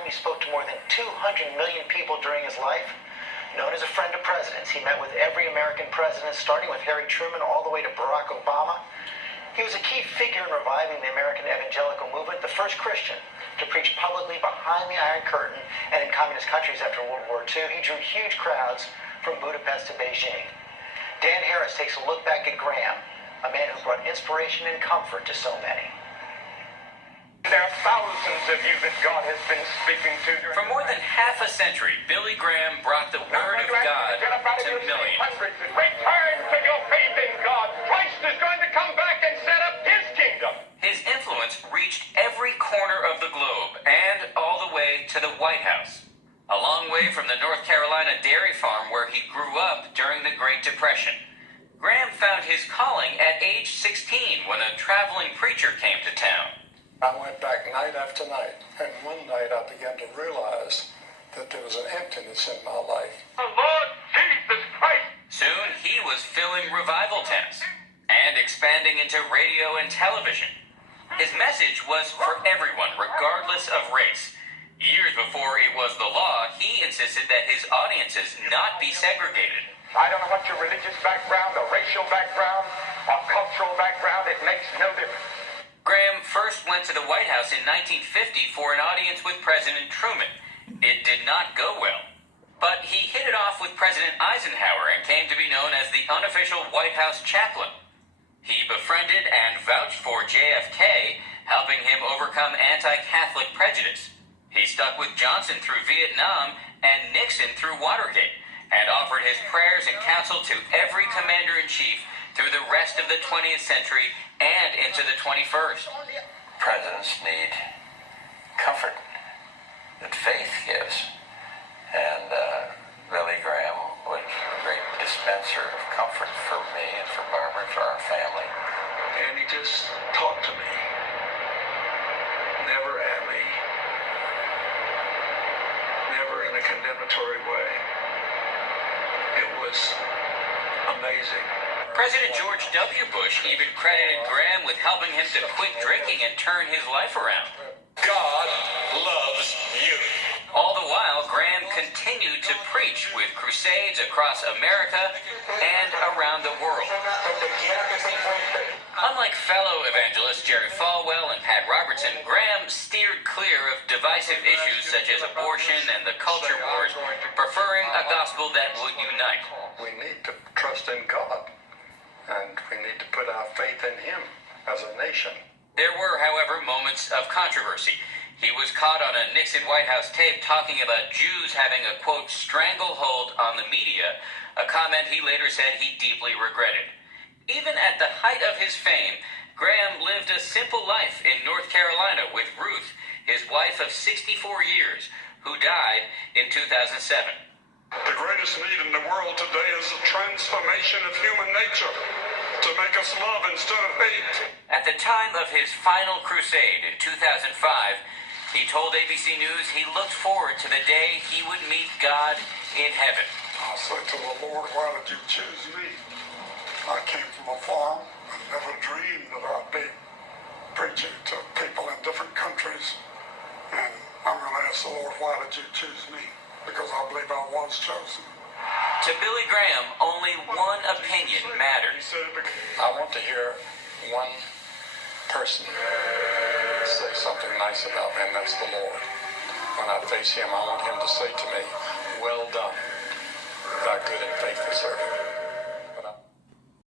He spoke to more than 200 million people during his life. Known as a friend of presidents, he met with every American president, starting with Harry Truman all the way to Barack Obama. He was a key figure in reviving the American evangelical movement, the first Christian to preach publicly behind the Iron Curtain and in communist countries after World War II. He drew huge crowds from Budapest to Beijing. Dan Harris takes a look back at Graham, a man who brought inspiration and comfort to so many. There are thousands of you that God has been speaking to. For more than half a century, Billy Graham brought the word of God to millions. Return to your faith in God. Christ is going to come back and set up his kingdom. His influence reached every corner of the globe and all the way to the White House, a long way from the North Carolina dairy farm where he grew up during the Great Depression. Graham found his calling at age 16 when a traveling preacher came to town. I went back night after night, and one night I began to realize that there was an emptiness in my life. The Lord Jesus Christ. Soon he was filling revival tents and expanding into radio and television. His message was for everyone, regardless of race. Years before it was the law, he insisted that his audiences not be segregated. I don't know what your religious background, or racial background, or cultural background, it makes no difference. Graham first went to the White House in 1950 for an audience with President Truman. It did not go well. But he hit it off with President Eisenhower and came to be known as the unofficial White House chaplain. He befriended and vouched for JFK, helping him overcome anti-Catholic prejudice. He stuck with Johnson through Vietnam and Nixon through Watergate, and offered his prayers and counsel to every commander-in-chief through the rest of the 20th century and into the 21st. Presidents need comfort that faith gives. And Billy Graham was a great dispenser of comfort for me and for Barbara and for our family. And he just talked to me. Never at me. Never in a condemnatory way. It was amazing. President George W. Bush even credited Graham with helping him to quit drinking and turn his life around. God loves you. All the while, Graham continued to preach with crusades across America and around the world. Unlike fellow evangelists Jerry Falwell and Pat Robertson, Graham steered clear of divisive issues such as abortion and the culture wars, preferring a gospel that would unite. We need to trust in God, and we need to put our faith in him as a nation. There were, however, moments of controversy. He was caught on a Nixon White House tape talking about Jews having a, quote, stranglehold on the media, a comment he later said he deeply regretted. Even at the height of his fame, Graham lived a simple life in North Carolina with Ruth, his wife of 64 years, who died in 2007. The greatest need in the world today is a transformation of human nature to make us love instead of hate. At the time of his final crusade in 2005, he told ABC News he looked forward to the day he would meet God in heaven. I said to the Lord, why did you choose me? I came from a farm. I never dreamed that I'd be preaching to people in different countries. And I'm going to ask the Lord, why did you choose me? Because I believe I was chosen. To Billy Graham, only one opinion mattered. I want to hear one person say something nice about me, and that's the Lord. When I face him, I want him to say to me, well done.